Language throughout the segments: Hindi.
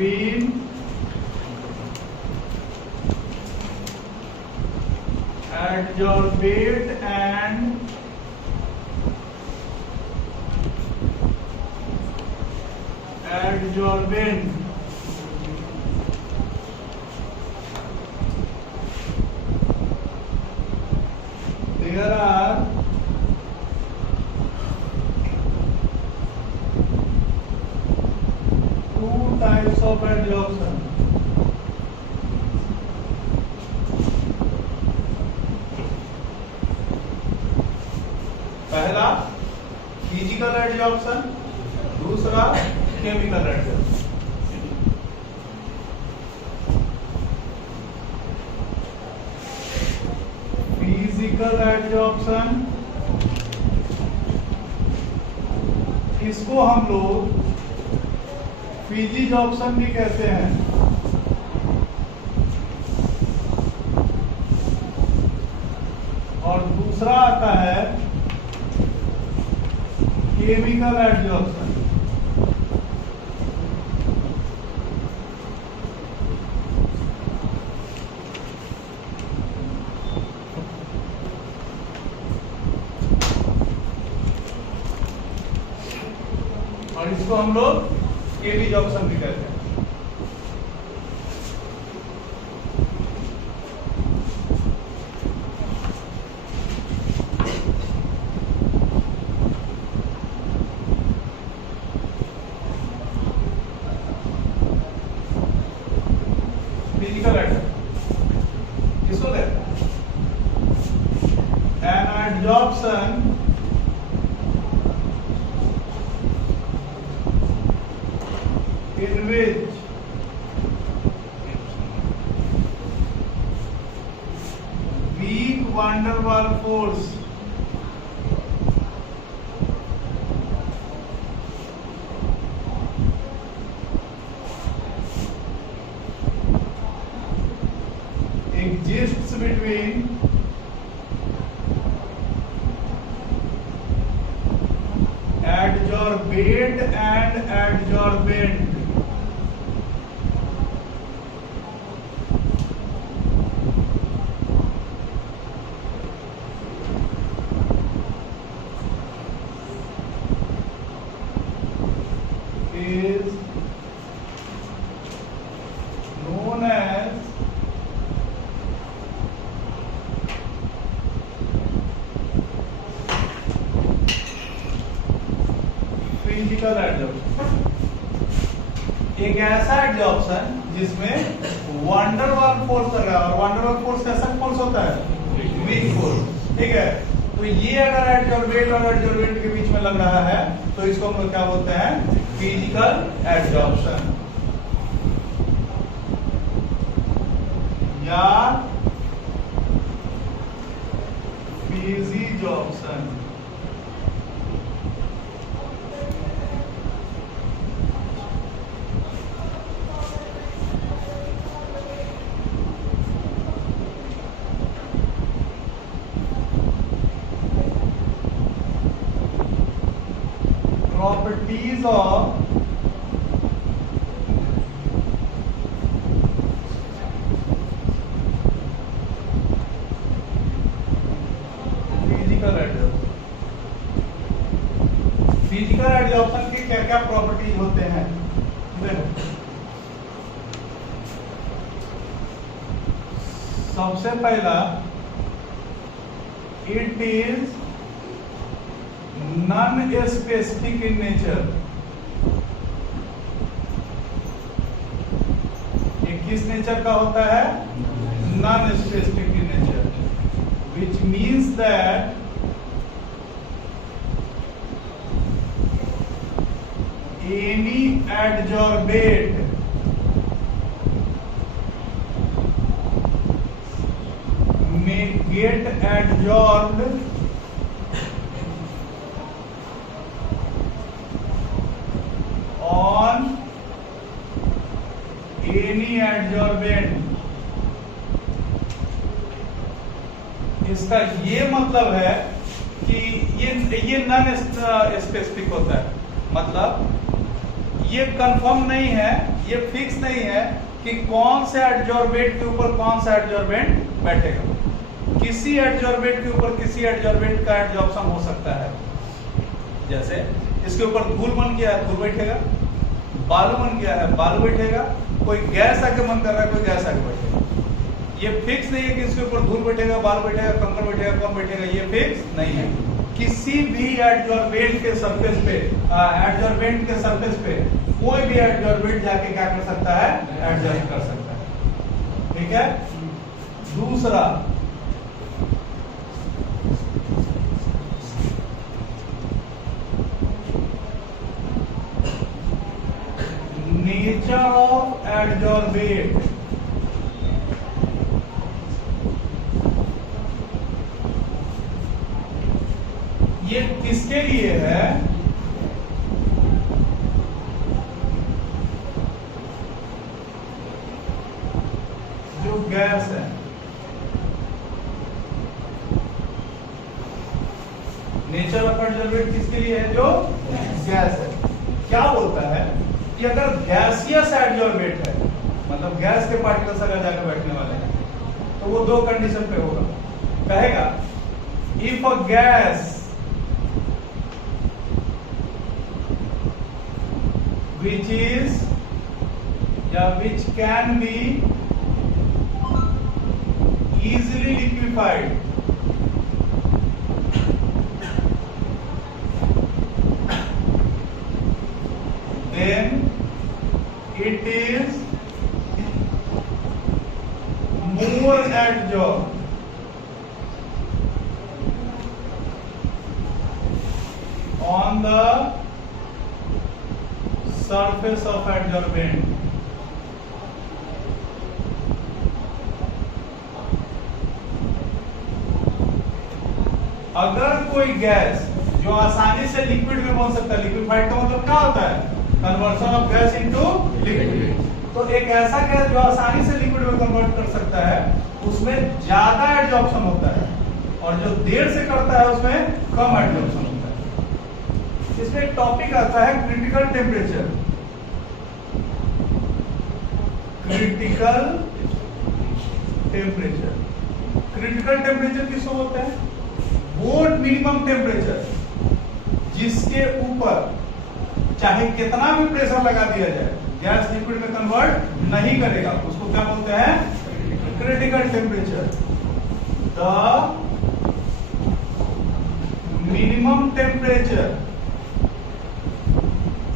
between adsorbate and adsorbent. There are two types of adsorption. पहला फिजिकल एडजॉर्प्शन, दूसरा केमिकल एडजॉर्प्शन। फिजिकल एडजॉर्प्शन, इसको हम लोग फिजिजॉर्प्शन भी कहते हैं। और दूसरा आता है केमिकल एडजॉर्प्शन। और इसको हम लोग केमिजॉर्प्शन भी कहते हैं। फिजिकल एडजॉर्प्शन किसको कहते हैं? An adsorption in which weak van der Waals force exists between adsorbate and adsorbent. Is known as physical adsorption. एक ऐसा एडजॉर्प्शन जिसमें वान डेर वाल्स फोर्स लगा, और वान डेर वाल्स फोर्स कैसा फोर्स होता है? Weak force. ठीक है, तो ये अगर एडसोर्बेट और एडसोर्बेंट के बीच में लग रहा है तो इसको हम लोग क्या बोलते हैं? फिजिकल एडसॉर्प्शन या फिजिजॉर्प्शन। Properties of फिजिकल एडसॉर्प्शन के क्या क्या प्रॉपर्टीज होते हैं? देखो, सबसे पहला, it is non specific in nature. ये किस नेचर का होता है? Non specific in nature, which means that any adsorbate may get adsorbed on any adsorbent। इसका ये मतलब है कि ये नॉन स्पेसिफिक होता है। मतलब ये कंफर्म नहीं है, ये फिक्स नहीं है कि कौन से एडजॉर्बेंट के ऊपर कौन सा एडजॉर्बेंट बैठेगा। किसी एडजॉर्बेंट के ऊपर किसी एडजॉर्बेंट का एडजॉर्प्शन हो सकता है। जैसे इसके ऊपर धूल बन गया है, धूल बैठेगा, बालू बन गया है, बालू बैठेगा, कोई गैस आके मन कर रहा है, कोई गैस आके बैठेगा। ये फिक्स नहीं है कि इसके ऊपर धूल बैठेगा, बालू बैठेगा, कंकड़ बैठेगा, कौन बैठेगा, ये फिक्स नहीं है। किसी भी एडजॉर्बेंट के सरफेस पे कोई भी एडजॉर्बेंट जाके क्या कर सकता है, एडजस्ट कर सकता है। ठीक है। दूसरा, नेचर ऑफ एडजॉर्बेंट। ये किसके लिए है? जो गैस है। नेचर ऑफ एडजॉर्बेंट किसके लिए है? जो गैस है। क्या बोलता है कि अगर गैसियस एडजॉर्बेंट है, मतलब गैस के पार्टिकल्स अगर जाकर बैठने वाले हैं, तो वो दो कंडीशन पे होगा। कहेगा if a gas which is या which can be easily liquefied, then it is more adsorbed on the surface of adsorbent। अगर कोई गैस जो आसानी से लिक्विड में बन सकता है, लिक्विफाइड का मतलब क्या होता है? Conversion of gas into liquid. तो एक ऐसा गैस जो आसानी से लिक्विड में कन्वर्ट कर सकता है, उसमें ज्यादा एडजॉर्प्शन होता है, और जो देर से करता है उसमें कम एडजॉर्प्शन होता है। इसमें एक टॉपिक आता है critical temperature. Critical temperature, critical temperature किसको बोलते हैं? वो मिनिमम टेम्परेचर जिसके ऊपर चाहे कितना भी प्रेशर लगा दिया जाए, गैस लिक्विड में कन्वर्ट नहीं करेगा, उसको क्या बोलते हैं? Critical temperature. The minimum temperature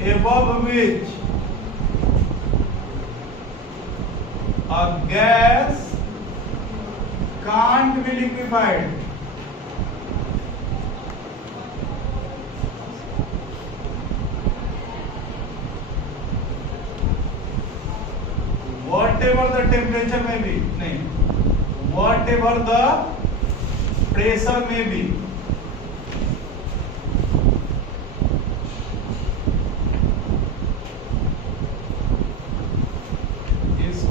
above which a gas can't be liquefied, whatever the temperature may be, नहीं, whatever the pressure may be,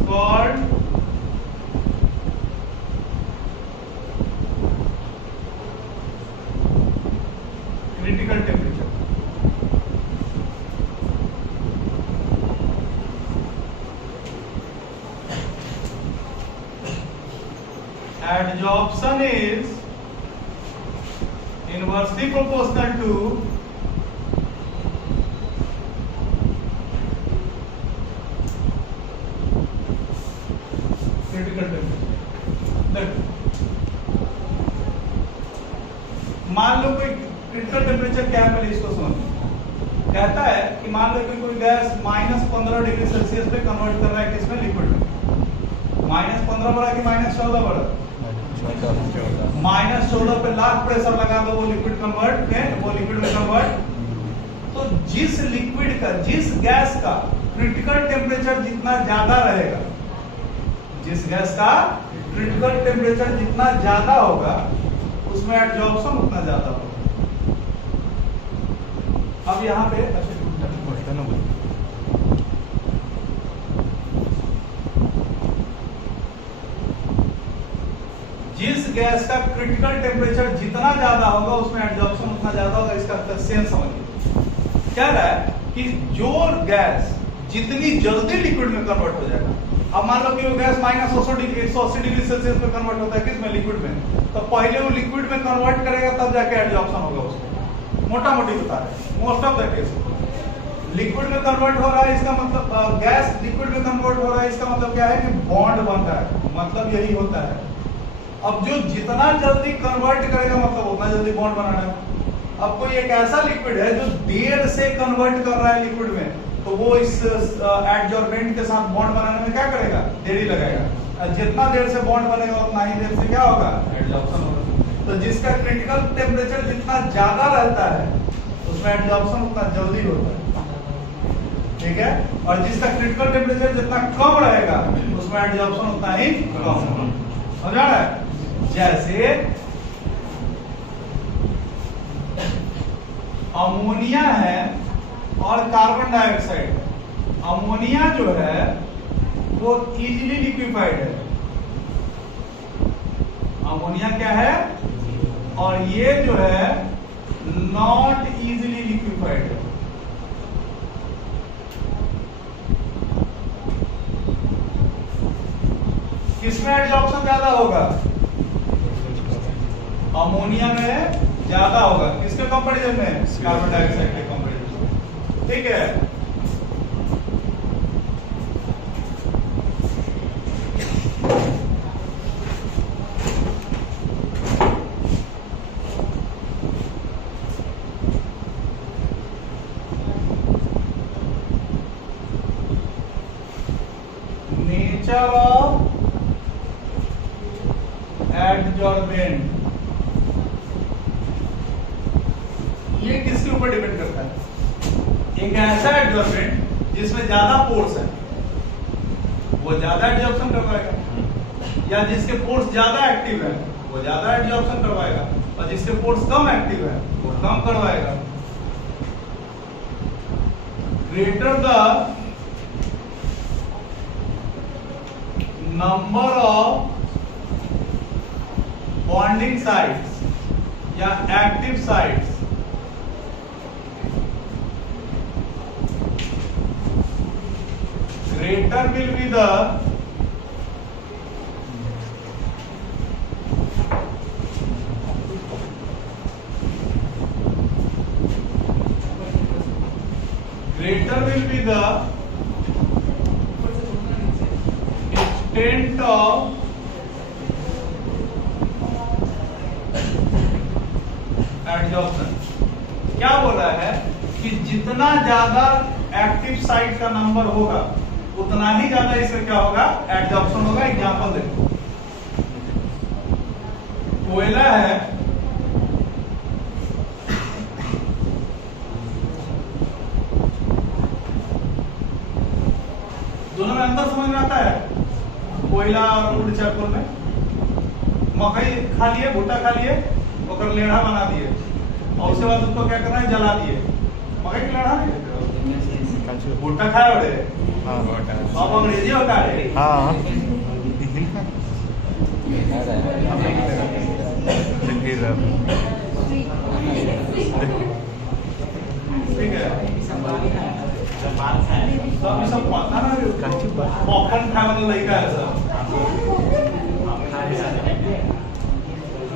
called critical temperature। Adsorption is inversely proportional to critical temperature। मान लो कोई क्रिटिकल टेम्परेचर क्या है, पहले इसको समझो। कहता है कि मान लो कि कोई गैस -15 डिग्री सेल्सियस पे कन्वर्ट कर रहा है किसमें? लिक्विड में। -15 बढ़ा कि -14 बढ़ा? -14 पे लाख प्रेशर लगा दो, वो लिक्विड में कन्वर्ट। तो जिस लिक्विड का, जिस गैस का क्रिटिकल टेम्परेचर जितना ज्यादा रहेगा, जिस गैस का क्रिटिकल टेम्परेचर जितना ज्यादा होगा, उसमें एडजॉर्प्शन उतना ज्यादा होगा। अब यहाँ पे जिस गैस का क्रिटिकल टेम्परेचर जितना ज्यादा होगा, उसमें एडजॉर्प्शन उतना ज्यादा होगा। इसका सेंस समझिए। क्या रहा है कि जो गैस जितनी जल्दी लिक्विड में कन्वर्ट हो जाएगा, अब मान लो कि वो गैस -180 डिग्री सेल्सियस पे कन्वर्ट होता है किसमें, लिक्विड में, तो पहले वो लिक्विड में कन्वर्ट करेगा तब जाके एडजॉर्प्शन होगा उसको। मोटा मोटी बता रहे, most of the case liquid में कन्वर्ट हो रहा है, इसका मतलब गैस लिक्विड में कन्वर्ट हो रहा है, इसका मतलब क्या है कि बॉन्ड बन रहा है, मतलब यही होता है। अब जो जितना जल्दी कन्वर्ट करेगा मतलब उतना जल्दी बॉन्ड बनाना है। अब कोई एक ऐसा लिक्विड है जो देर से कन्वर्ट कर रहा है लिक्विड में, तो वो इस एडजॉर्बेंट के साथ बॉन्ड बनाने में क्या करेगा, देरी लगाएगा। जितना देर से बॉन्ड बनेगा उतना ही देर से क्या होगा, एडजॉर्प्शन होगा। तो जिसका क्रिटिकल टेम्परेचर जितना ज्यादा रहता है उसमें एडजॉर्प्शन उतना जल्दी होता है, ठीक है। और जिसका क्रिटिकल टेम्परेचर जितना कम रहेगा उसमें एडजॉर्प्शन उतना ही कम होगा। समझ रहा है? जैसे अमोनिया है और कार्बन डाइऑक्साइड है। अमोनिया जो है वो इजीली लिक्विफाइड है, अमोनिया क्या है, और ये जो है नॉट इजीली लिक्विफाइड है। किसमें एडजॉर्प्शन ज्यादा होगा, अमोनिया में ज्यादा होगा, किसके कंपैरिजन में, कार्बन डाइऑक्साइड के कंपैरिजन में, ठीक है। नेचर ऑफ एडजॉर्बेंट, ये किसके ऊपर डिपेंड करता है। एक ऐसा एडजॉर्बेंट जिसमें ज्यादा पोर्स है वो ज्यादा एडजॉर्प्शन करवाएगा, या जिसके पोर्स ज्यादा एक्टिव है वो ज्यादा एडजॉर्प्शन करवाएगा, और जिसके पोर्स कम एक्टिव है वो कम करवाएगा। Greater the number of bonding sites या active sites, greater will be the extent of adsorption. क्या बोल रहा है कि जितना ज्यादा एक्टिव साइट का नंबर होगा उतना ही ज्यादा इससे क्या होगा, एडजॉर्प्शन होगा। एग्जांपल देखो, कोयला है, दोनों में अंतर समझ में आता है, कोयला और वुड चारकोल में। मकई खा लिए, भुट्टा खा लिए, और लेढ़ा बना दिए, और उसके बाद उसको क्या करना है, जला दिए। मकई की लेढ़ा नहीं, भुट्टा खाया बड़े, अब अंग्रेजी होता है। हाँ ठीक है, सब पता ना, पॉपकॉर्न खाया मतलब नहीं खाया सब।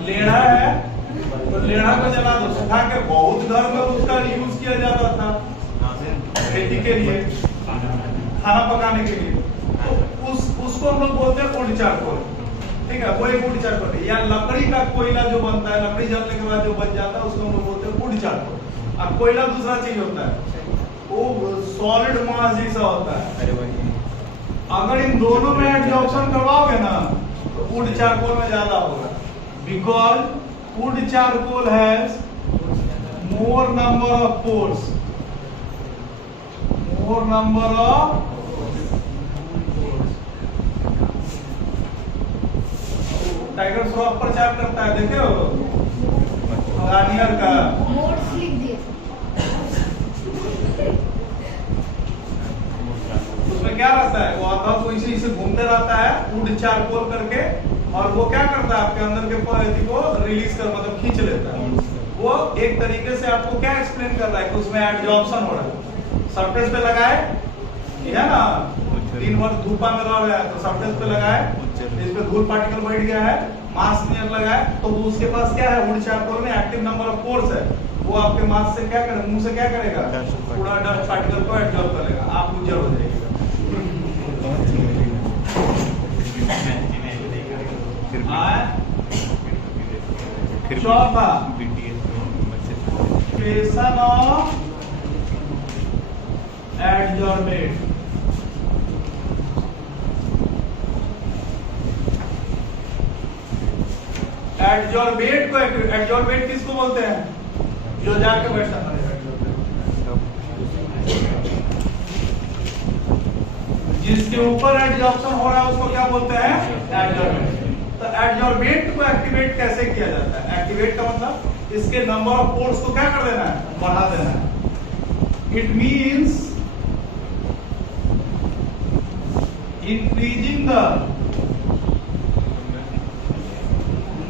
लेढ़ा है तो लेढ़ा को जला दो, सुखा के, बहुत घर में उसका यूज किया जाता था खेती के लिए, खाना पकाने के लिए। तो उसको हम लोग बोलते हैं वुड चारकोल, ठीक है, वो एक वुड चारकोल है। या लकड़ी का कोयला जो बनता है, लकड़ी जलने के बाद जो बच जाता है उसको हम लोग बोलते हैं वुड चारकोल। और कोयला दूसरा चीज होता है, वो सॉलिड मास जैसा होता है। अगर इन दोनों में एडजॉर्प्शन करवाओगे ना तो वुड चारकोल में ज्यादा होगा, because would charcoal has more number of pores, more number of tiger Shroff प्रचार करता है, देखे हो गार्नियर का, उसमें क्या रहता है, वो आता है कोई इसे घूमते रहता है वुड चारकोल करके, और वो क्या करता है आपके अंदर के पॉलिथी को रिलीज कर, मतलब खींच लेता है। वो एक तरीके से आपको क्या एक्सप्लेन कर रहा है कि उसमें एडजॉर्प्शन हो रहा है। सरफेस पे लगाए, है ना, दिन भर धूपा में रह रहा है तो सरफेस पे लगाए, इस पे धूल पार्टिकल बैठ गया है, मास नियर लगाए, तो वो उसके पास क्या है, वुड चारकोल में एक्टिव नंबर ऑफ पोर्स है, वो आपके मास से क्या करे, मुंह से क्या करेगा, पूरा डस्ट पार्टिकल को एब्जॉर्ब करेगा, आप उज्जर हो जाएगा। चौथा क्रिएशन ऑफ एडजॉर्बेट। एडजॉर्बेट को, एडजॉर्बेट किसको बोलते हैं, जो जाके बैठा है, जिसके ऊपर एडजॉर्प्शन हो रहा है उसको क्या बोलते हैं, एडजॉर्बेट। तो एडजॉर्बेट को एक्टिवेट कैसे किया जाता है, एक्टिवेट का मतलब इसके नंबर ऑफ पोर्स को क्या कर देना है, बढ़ा देना है। It means increasing the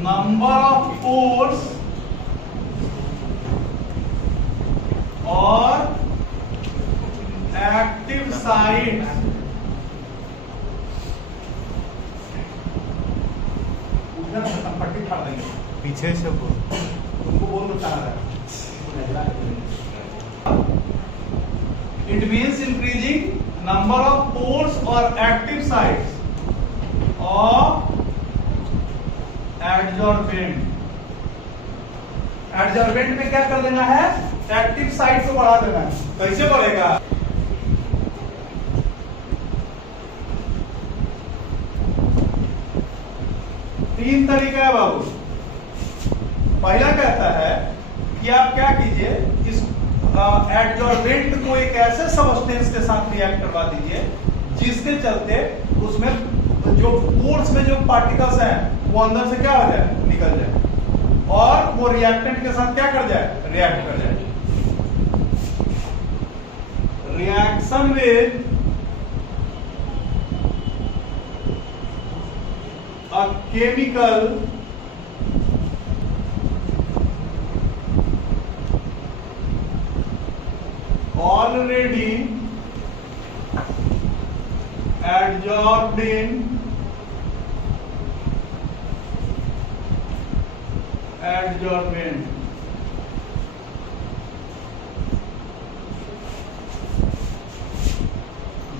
number of pores or active sites पट्टी फाड़ देंगे पीछे से तुमको बोल दो कहाँ है। It means increasing number of pores or active sites of adsorbent. Adsorbent में क्या कर देना है, एक्टिव साइट को बढ़ा देना है। कैसे बढ़ेगा, तीन तरीका है बाबू। पहला कहता है कि आप क्या कीजिए, इस एडजॉर्बेंट को एक ऐसे सबस्टेंस के साथ रिएक्ट करवा दीजिए जिसके चलते उसमें जो पोर्स में जो पार्टिकल्स हैं वो अंदर से क्या हो जाए, निकल जाए, और वो रिएक्टेंट के साथ क्या कर जाए, रिएक्ट कर जाए। Reaction with a chemical already adsorbed in adsorbent।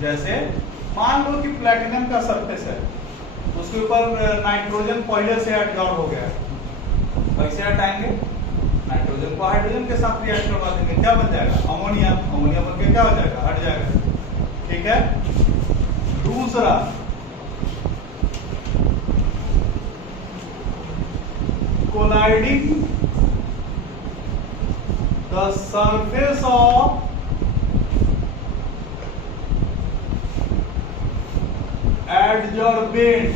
जैसे मान लो कि प्लेटिनम का सरफेस है, उसके ऊपर नाइट्रोजन पहले से एडजॉर्ब हो गया है, कैसे हटाएंगे, नाइट्रोजन को हाइड्रोजन के साथ रिएक्ट करवा देंगे, क्या बन जाएगा, अमोनिया, अमोनिया बन के क्या हो जाएगा, हट जाएगा। ठीक है। दूसरा, colliding the surface of adsorbent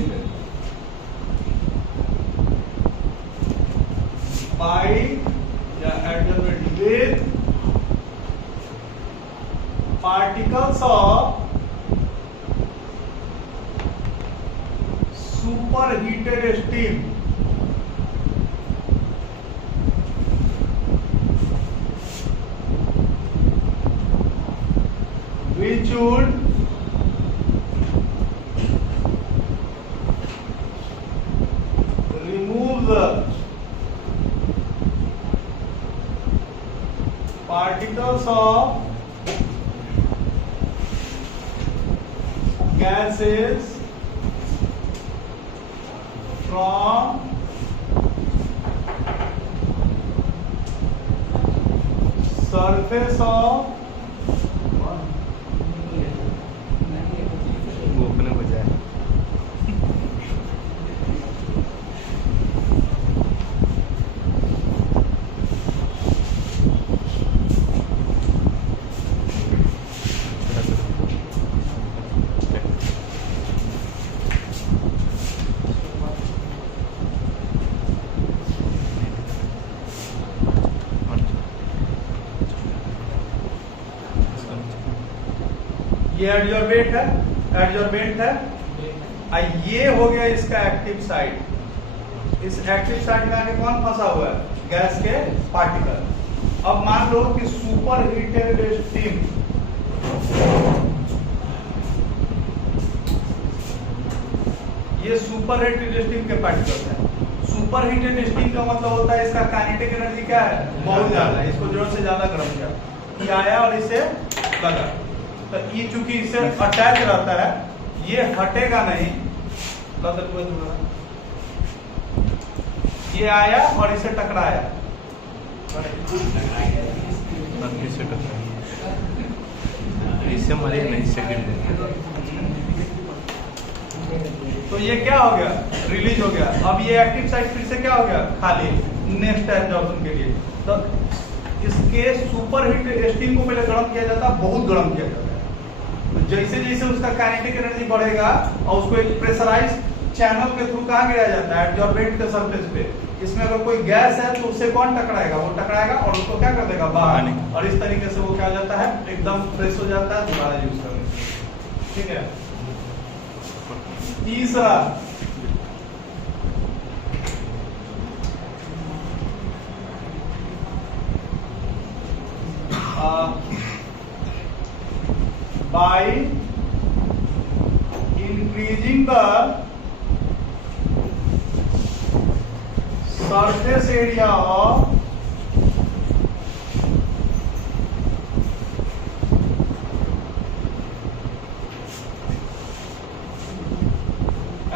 by adsorbent with particles of superheated steam which would remove the particles of gases from surface of अपने बजाय ये एडजॉर्बेंट है, एडजॉर्बेंट है, ये हो गया इसका एक्टिव साइड। इस एक्टिव साइड में आके कौन फंसा हुआ है, गैस के पार्टिकल। अब मान लो कि सुपर हीटेड स्टीम ये सुपर हीटेड स्टीम के पार्टिकल्स हैं। सुपर हीटेड स्टीम का मतलब होता है इसका काइनेटिक एनर्जी क्या है, बहुत ज्यादा है। इसको जरूरत से ज्यादा गर्म किया, ये आया और इसे लगा, तो ये चूंकि इससे अटैच रहता है, ये हटेगा नहीं। ये आया और इसे टकराया, इससे मरे नहीं सेकंड। तो ये क्या हो गया, रिलीज हो गया। अब ये एक्टिव साइट फिर से क्या हो गया, खाली, नेक्स्ट एब्जॉर्प्शन के लिए। तो इसके सुपर हीट स्टीम को पहले गर्म किया जाता है, बहुत गर्म किया जाता है। तो जैसे जैसे उसका काइनेटिक एनर्जी बढ़ेगा और उसको एक प्रेशराइज चैनल के थ्रू कहाँ गिराया जाता है, एब्जॉर्बेंट के सरफेस पे। इसमें अगर कोई गैस है तो उससे कौन टकराएगा, वो टकराएगा और उसको क्या कर देगा, बाहर। और इस तरीके से वो क्या हो जाता है, एकदम फ्रेश हो जाता है दोबारा यूज करने से। ठीक है। तीसरा, by increasing the surface area of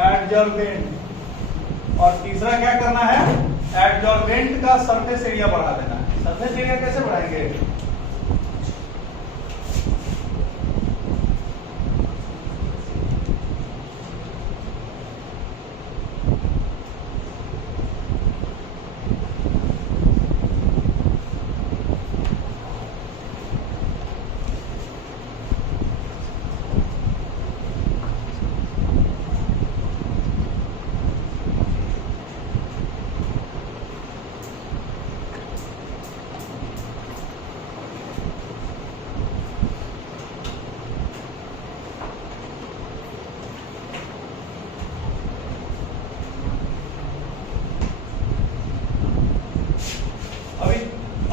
adsorbent. और तीसरा क्या करना है, एडजॉर्बेंट का सरफेस एरिया बढ़ा देना है। सरफेस एरिया कैसे बढ़ाएंगे,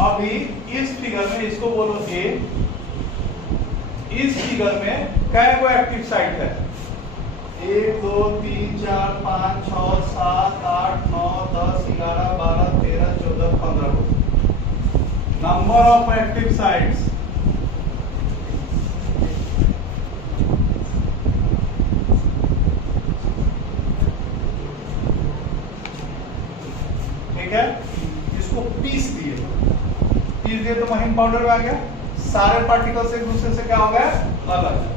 अभी इस फिगर में, इसको बोलो ए, इस फिगर में क्या को एक्टिव साइट है, 1 2 3 4 5 6 7 8 9 10 11 12 13 14 15 नंबर ऑफ एक्टिव साइट्स। ठीक है, इसको पीस दिए तो महीन पाउडर में आ गया, सारे पार्टिकल्स एक दूसरे से क्या हो गया, अलग।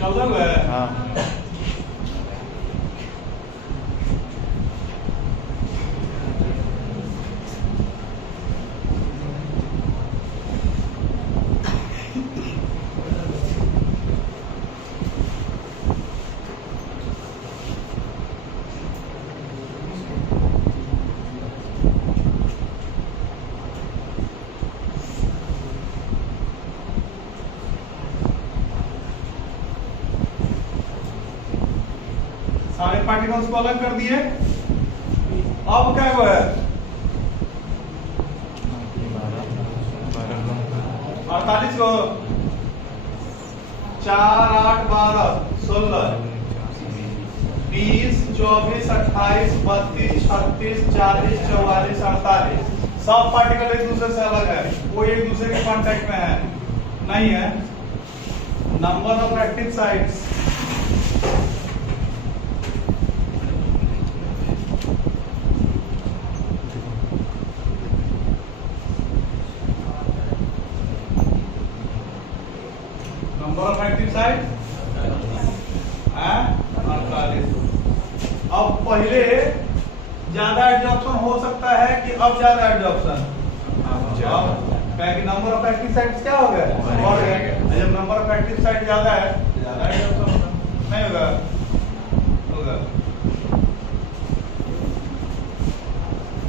चौदह हुआ है, हाँ। सारे पार्टिकल्स को अलग कर दिए। अब क्या हुआ है, 48 को 4 8 12 16 20 24 28 32 36 40 44 48 सब पार्टिकल एक दूसरे से अलग है, वो एक दूसरे के कांटेक्ट में है नहीं है। Number of active sites, number of active site 48। अब पहले ज्यादा एडजॉर्प्शन हो सकता है कि अब ज्यादा adsorption, number of active sites क्या हो गया, बढ़ गया। जब नंबर ऑफ एक्टिव साइट ज्यादा है, ज्यादा एडजॉर्प्शन नहीं होगा, होगा।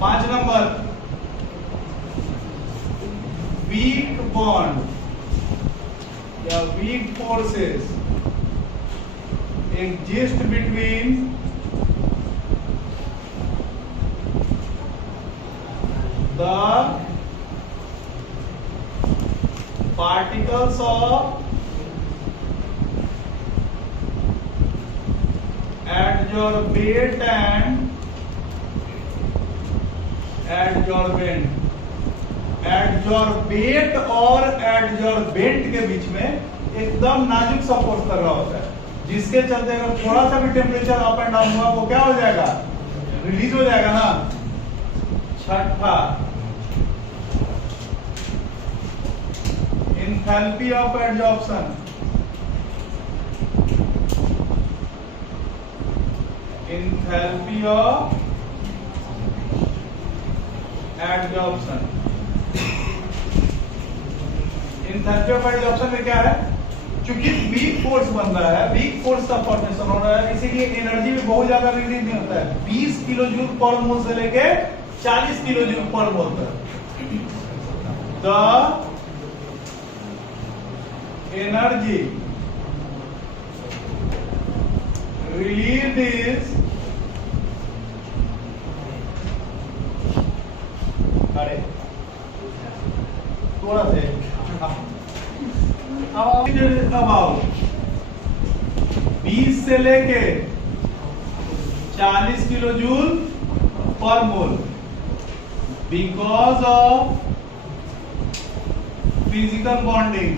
5 नंबर, वीक बॉन्ड या weak forces. exist between the particles of adsorbate and adsorbent। Adsorbate और एडजॉर्बेंट के बीच में एकदम नाजुक सा फोर्स लग रहा होता है, जिसके चलते अगर थोड़ा सा भी टेम्परेचर अप एंड डाउन हुआ वो क्या हो जाएगा, रिलीज हो जाएगा ना। छठा, enthalpy of adsorption. Enthalpy of adsorption. Enthalpy of adsorption में क्या है, क्योंकि वीक फोर्स बन रहा है, वीक फोर्स का फॉर्मेशन हो रहा है, इसीलिए एनर्जी भी बहुत ज्यादा रिलीज नहीं होता है। 20 किलो जूल पर मोल से लेके 40 किलो जूल पर मोल तक। द एनर्जी रिलीज इज, अरे थोड़ा से अबाउट 20 से लेके 40 किलो जूल पर मोल because of physical bonding,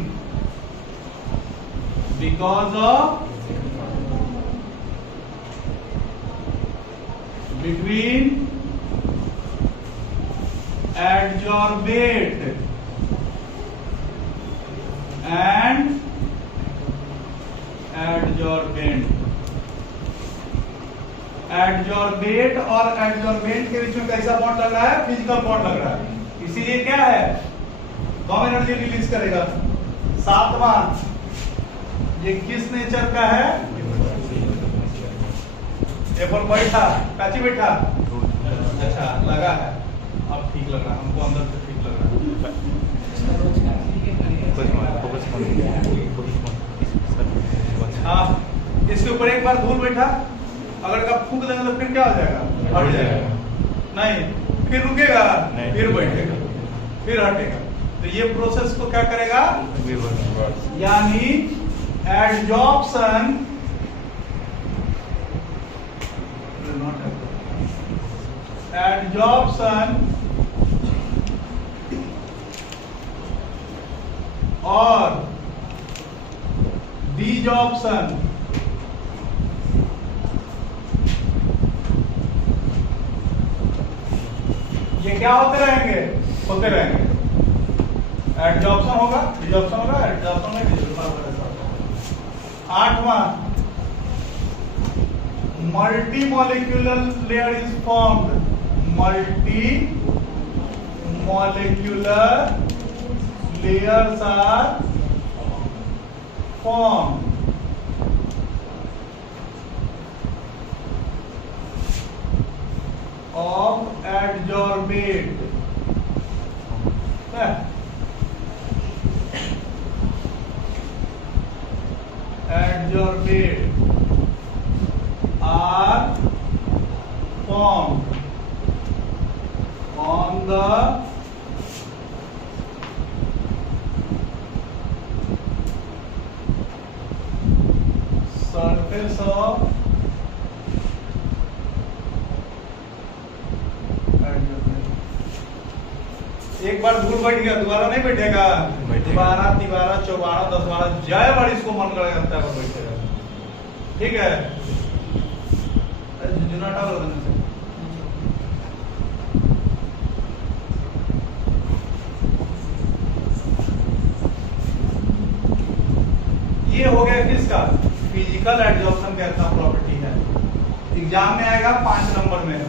because of between adsorbate and adsorbent। Adsorbate और एडजॉर्बेंट के बीच में कैसा बॉन्ड लग रहा है, फिजिकल बॉन्ड लग रहा है, इसीलिए क्या है, कम एनर्जी रिलीज करेगा। सातवां, ये किस नेचर का है, एप्पल बैठा काची बैठा, अच्छा लगा है, अब ठीक लग रहा है हमको, अंदर से ठीक लग रहा है। हाँ, इसके ऊपर एक बार धूल बैठा, अगर आप फूंक देंगे तो फिर क्या हो जाएगा, हट जाएगा, नहीं फिर रुकेगा, फिर बैठेगा, फिर हटेगा। तो ये प्रोसेस को क्या करेगा, यानी एडजॉर्प्शन और डिजॉर्प्शन ये क्या होते रहेंगे, होते रहेंगे। एडजॉर्प्शन होगा, डिजॉर्प्शन होगा, एडजॉर्प्शन में डिजॉर्प्शन। आठवां, multi molecular layer is formed. Multi molecular layers are formed of adsorbate are formed on the surface of एक बार धूल बैठ गया दोबारा नहीं बैठेगा, दोबारा तिबारा चौबारा 10 12 जय बार इसको मन करता है बैठेगा, ठीक है। ये हो गया किसका, फिजिकल एडजॉर्प्शन का इतना प्रॉपर्टी है, एग्जाम में आएगा 5 नंबर में।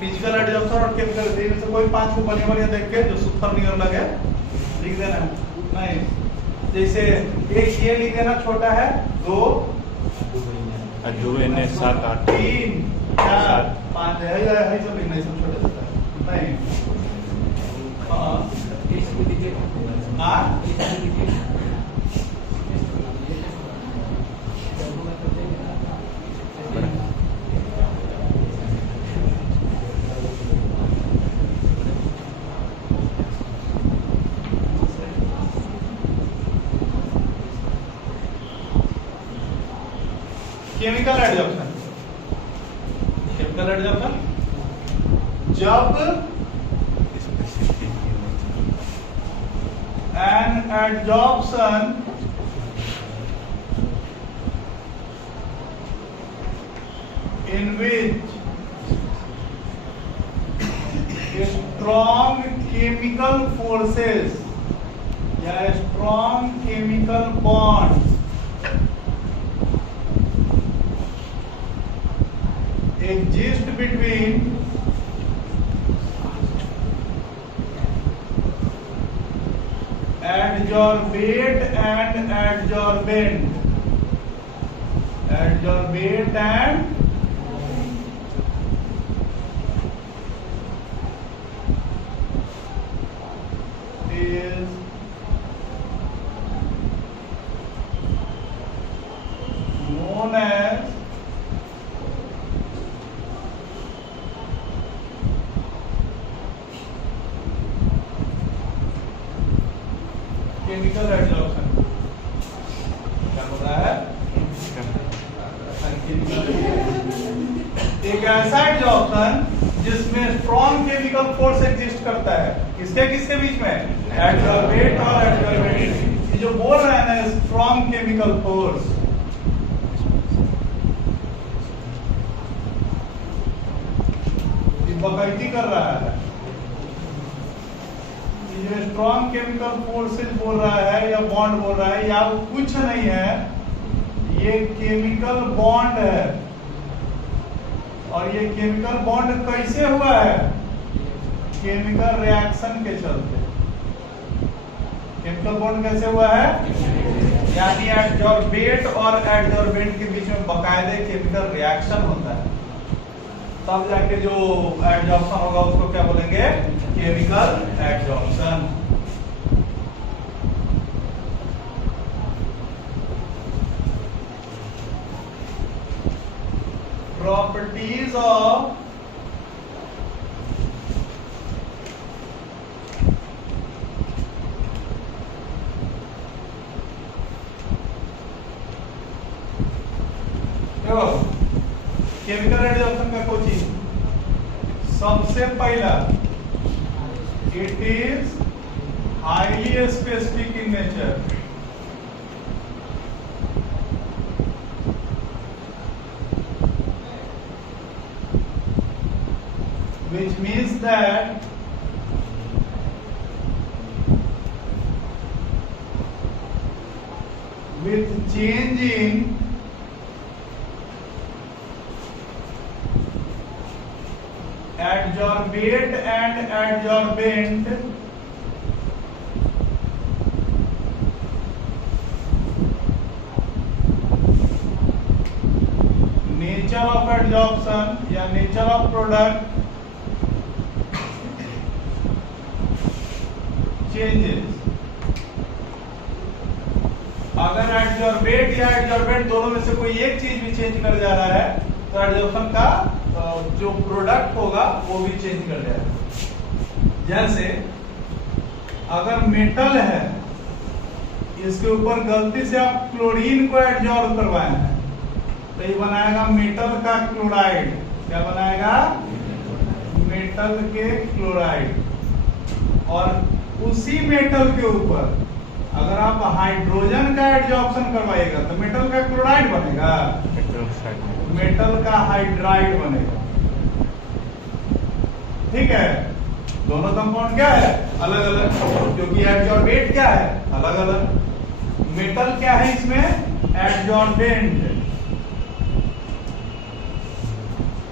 फिजिकल एडजॉर्प्शन और केमिकल में से कोई 5 को बढ़िया बढ़िया देख के जो सुपर नियर लगे लिख देना। नहीं जैसे एक ये लिख देना छोटा है, 2 7 8 3 4 5 है सब लिखना है, सब छोटे छोटे नहीं। Chemical adsorption. केमिकल एडजॉर्प्शन जब an adsorption in which strong chemical forces या strong chemical bonds exist between adsorbate and adsorbent, adsorbate and is known as chemical adsorption. क्या बोल रहा है? एक ऐसा एडजॉर्प्शन जिसमें स्ट्रॉन्ग केमिकल फोर्स एग्जिस्ट करता है। किसके किसके बीच में? एडसॉर्बेट और एडसॉर्बेंट। ये जो बोल रहे हैं ना स्ट्रॉन्ग केमिकल फोर्स, ये बाकायदी कर रहा है। ये स्ट्रॉन्ग केमिकल फोर्सेस बोल रहा है या बॉन्ड बोल रहा है या कुछ नहीं है, ये केमिकल बॉन्ड है। और ये केमिकल बॉन्ड कैसे हुआ है? केमिकल रिएक्शन के चलते। केमिकल बॉन्ड कैसे हुआ है? यानी एडसॉर्बेट और एडसॉर्बेंट के बीच में बाकायदे केमिकल रिएक्शन होता है, तब जाके जो एडजॉर्प्शन होगा उसको क्या बोलेंगे? Chemical adsorption. Properties of chemical adsorption का कोई चीज सबसे पहला it is highly specific in nature. which means that with change in adsorbate and adsorbent nature of adsorption या nature of product changes। अगर एडसॉर्बेट या एडसॉर्बेंट दोनों में से कोई एक चीज भी चेंज कर जा रहा है तो एडसॉर्प्शन का जो प्रोडक्ट होगा वो भी चेंज कर जाएगा। जैसे अगर मेटल है, इसके ऊपर गलती से आप क्लोरीन को एडसॉर्ब करवाए हैं तो ये बनाएगा मेटल का क्लोराइड। क्या बनाएगा? मेटल के क्लोराइड। और उसी मेटल के ऊपर अगर आप हाइड्रोजन का एडसॉर्प्शन करवाइएगा तो मेटल का क्लोराइड बनेगा, मेटल का हाइड्राइड बनेगा। ठीक है, दोनों कंपाउंड क्या है? अलग अलग, क्योंकि एडसॉर्बेट क्या है? अलग अलग। मेटल क्या है इसमें? एडसॉर्बेंट।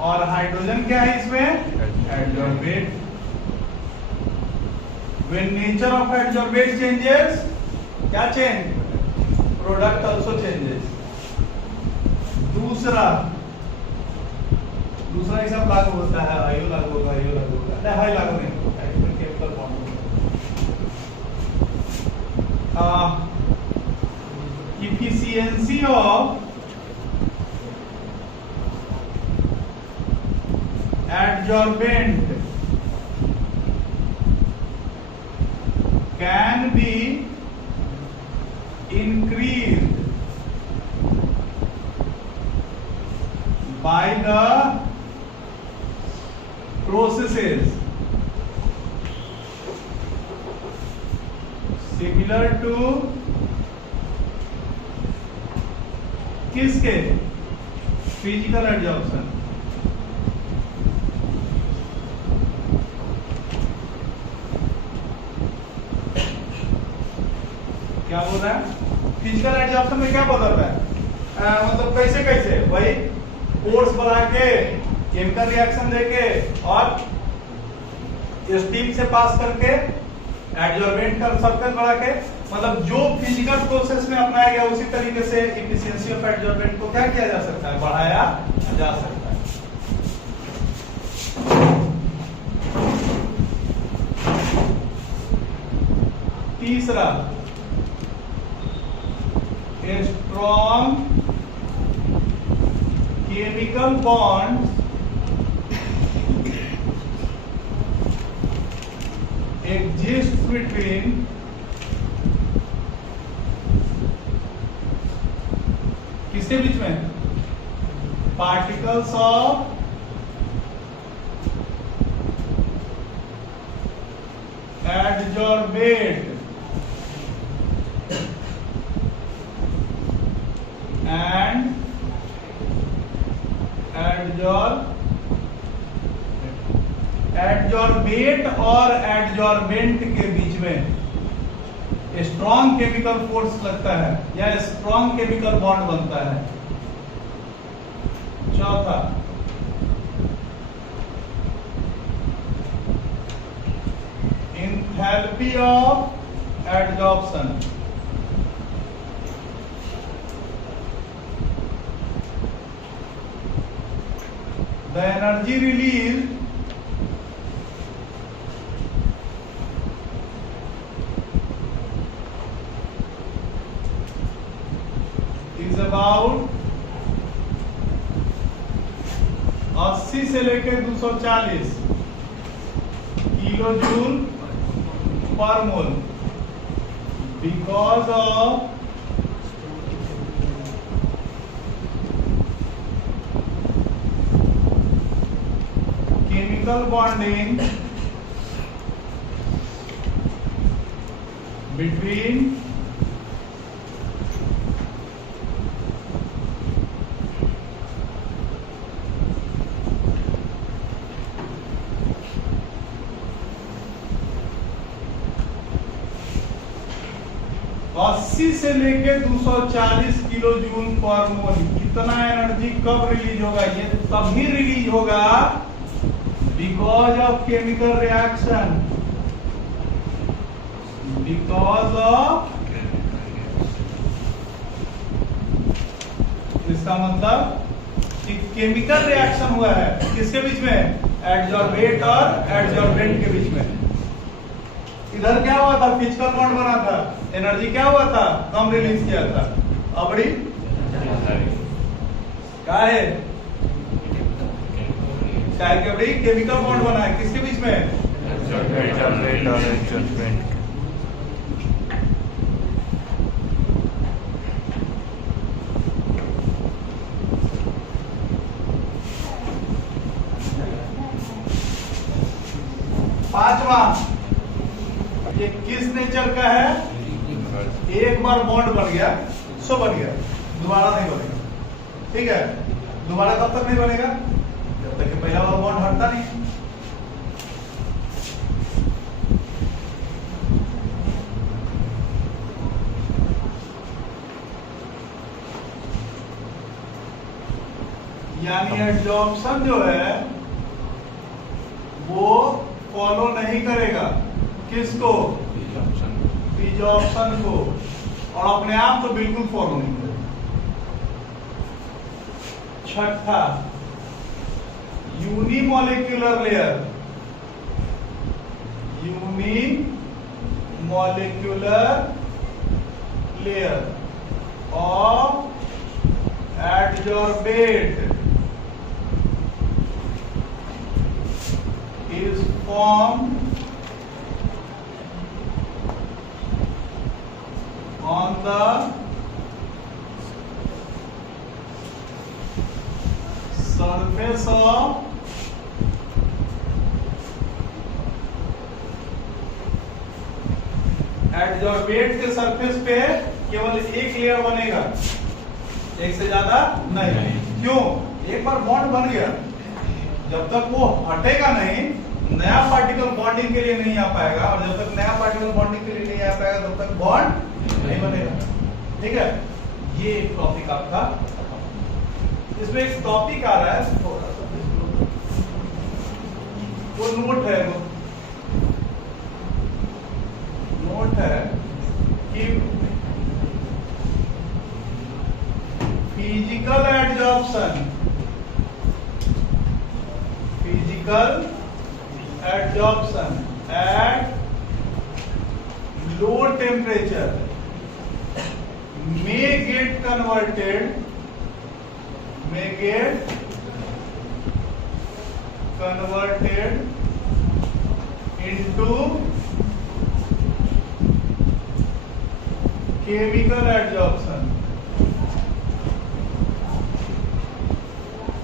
और हाइड्रोजन क्या है इसमें? एडसॉर्बेट। When nature of adsorbate changes, क्या change? Product also changes। दूसरा ही सब लागू होता है, आयु लागू होगा, आयु लागू होगा, नहीं हाई लागू नहीं होगा, इसमें केमिकल बॉन्ड होगा। Efficiency of adsorbent can be increased by the processes similar to किसके? Physical adsorption. क्या बोल रहा है? फिजिकल एडजॉर्प्शन में क्या बदल रहा है? मतलब कैसे कैसे वही फोर्स बढ़ा के, केमिकल रिएक्शन देके और स्टीम से पास करके एडजॉर्बेंट का सर्कल बढ़ा के, मतलब जो फिजिकल प्रोसेस में अपनाया गया उसी तरीके से एफिशिएंसी ऑफ एडजॉर्बेंट को क्या किया जा सकता है? बढ़ाया जा सकता है। तीसरा, strong chemical bonds exists between किसके बीच में? Particles of adsorbate and adsorbate और एडजॉर्बेंट के बीच में स्ट्रॉन्ग केमिकल फोर्स लगता है या स्ट्रॉन्ग केमिकल बॉन्ड बनता है। चौथा, enthalpy of adsorption. The energy release is about 80 से लेकर 240 किलो जूल पर मोल because of chemical bonding between से लेके 240 किलो जूल पर मोल। कितना एनर्जी कब रिलीज होगा? ये तभी रिलीज होगा because of chemical reaction, because of, इसका मतलब कि केमिकल रिएक्शन हुआ है किसके बीच में? एडजॉर्बेट और एडजॉर्बेंट के बीच में। इधर क्या हुआ था? फिजिकल बॉन्ड बना था, एनर्जी क्या हुआ था? कम रिलीज किया था। अबड़ी क्या है? चाहे के बड़ी केमिकल बॉन्ड बना है किसके बीच में? एडजॉर्बेट और एडजॉर्बेंट। पांचवा, ये किस नेचर का है? एक बार बॉन्ड बन गया सो बन गया, दोबारा नहीं बनेगा। ठीक है, दोबारा कब तक नहीं बनेगा? जब तक कि पहला वाला बॉन्ड हटता नहीं। यानी एडजॉर्प्शन जो है वो फॉलो नहीं करेगा किसको? डिजॉर्प्शन को, और अपने आप तो बिल्कुल फॉलो नहीं करेगा। छठा, unimolecular layer, unimolecular layer of adsorbate is formed on the surface of adsorbate के सरफेस पे केवल एक लेयर बनेगा, एक से ज्यादा नहीं। क्यों? एक बार बॉन्ड बन गया, जब तक वो हटेगा नहीं, नया पार्टिकल बॉन्डिंग के लिए नहीं आ पाएगा, और जब तक नया पार्टिकल बॉन्डिंग के लिए नहीं आ पाएगा तब तक बॉन्ड नहीं बनेगा। ठीक है, ये एक टॉपिक आपका, इसमें एक टॉपिक आ रहा है थोड़ा सा, वो नोट है, वो नोट है कि physical adsorption, physical adsorption at low temperature may get converted into chemical adsorption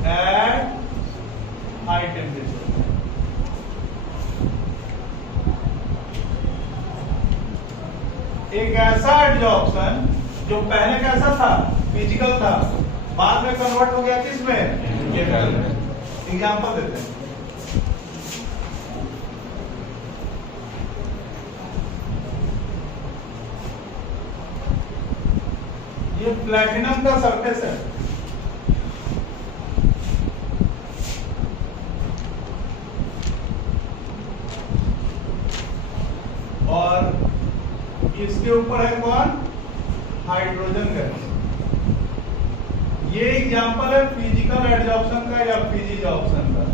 at high temperature. एक ऐसा एडजॉर्प्शन जो पहले कैसा था, फिजिकल था, बाद में कन्वर्ट हो गया किसमें, केमिकल में। एग्जांपल देते हैं, ये प्लैटिनम का सरफेस है, और इसके ऊपर है कौन, हाइड्रोजन गैस। ये एग्जांपल है फिजिकल एडजॉर्प्शन का या फिजिजॉर्प्शन का।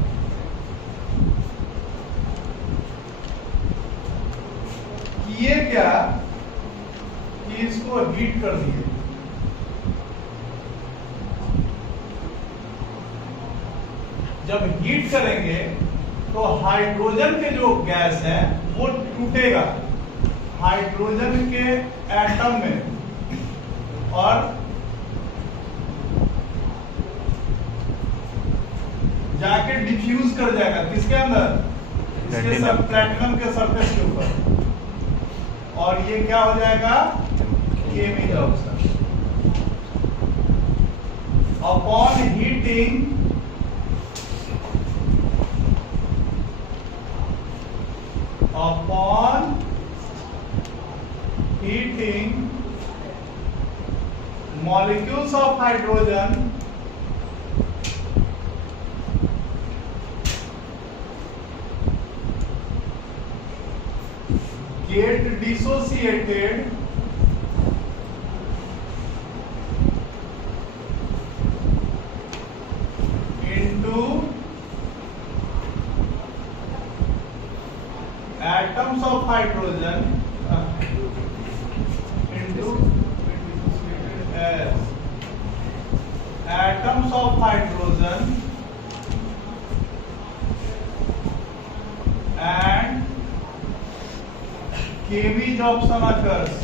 ये क्या कि इसको हीट कर दिए, जब हीट करेंगे तो हाइड्रोजन के जो गैस है वो टूटेगा हाइड्रोजन के एटम में, और जाके डिफ्यूज कर जाएगा किसके अंदर, इसके सब प्लैटिनम के सरफेस के ऊपर, और ये क्या हो जाएगा, chemisorption. Upon heating molecules of hydrogen get dissociated into atoms of hydrogen into as atoms of hydrogen and chemisorption occurs.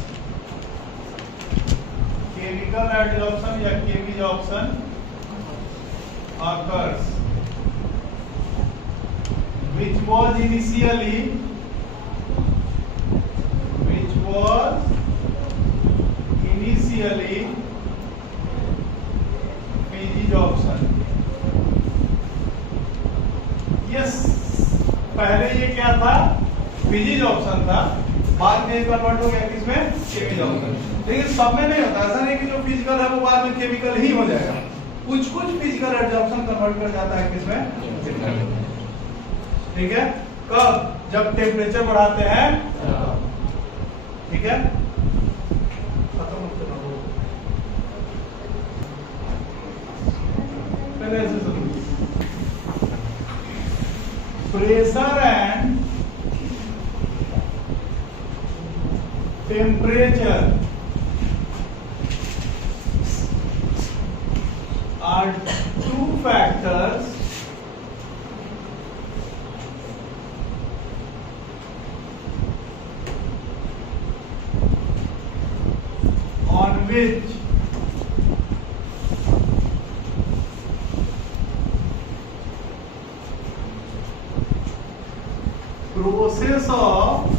Chemical adsorption या chemisorption occurs, which was initially फिजिजॉर्प्शन। Yes, पहले ये क्या था, फिजिजॉर्प्शन था, बाद में कन्वर्ट हो गया किसमें, केमिजॉर्प्शन। लेकिन सब में नहीं होता, ऐसा नहीं कि जो फिजिकल है वो बाद में केमिकल ही हो जाएगा, कुछ फिजिकल एडजॉर्प्शन कन्वर्ट कर जाता है किसमें, ठीक है। कब, जब टेम्परेचर बढ़ाते हैं, ठीक है। पहले ऐसे समझिए, pressure and temperature are two factors on which process of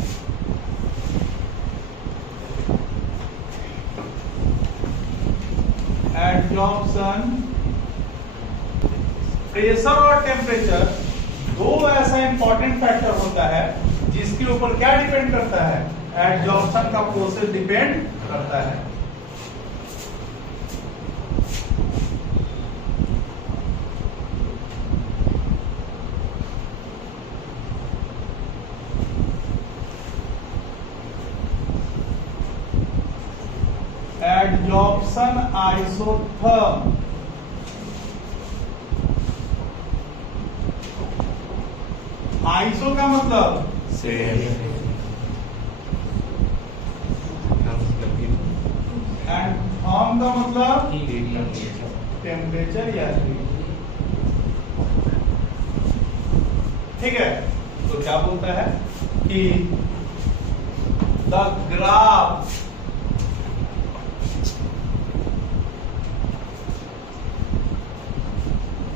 adsorption, pressure और टेम्परेचर दो ऐसा इंपॉर्टेंट फैक्टर होता है जिसके ऊपर क्या डिपेंड करता है, एडजॉर्प्शन का प्रोसेस डिपेंड करता है। एडजॉर्प्शन आइसोथर्म, आइसो का मतलब सेम एंड थर्म का मतलब टेम्परेचर या हीट। ठीक है, तो क्या बोलता है कि the graph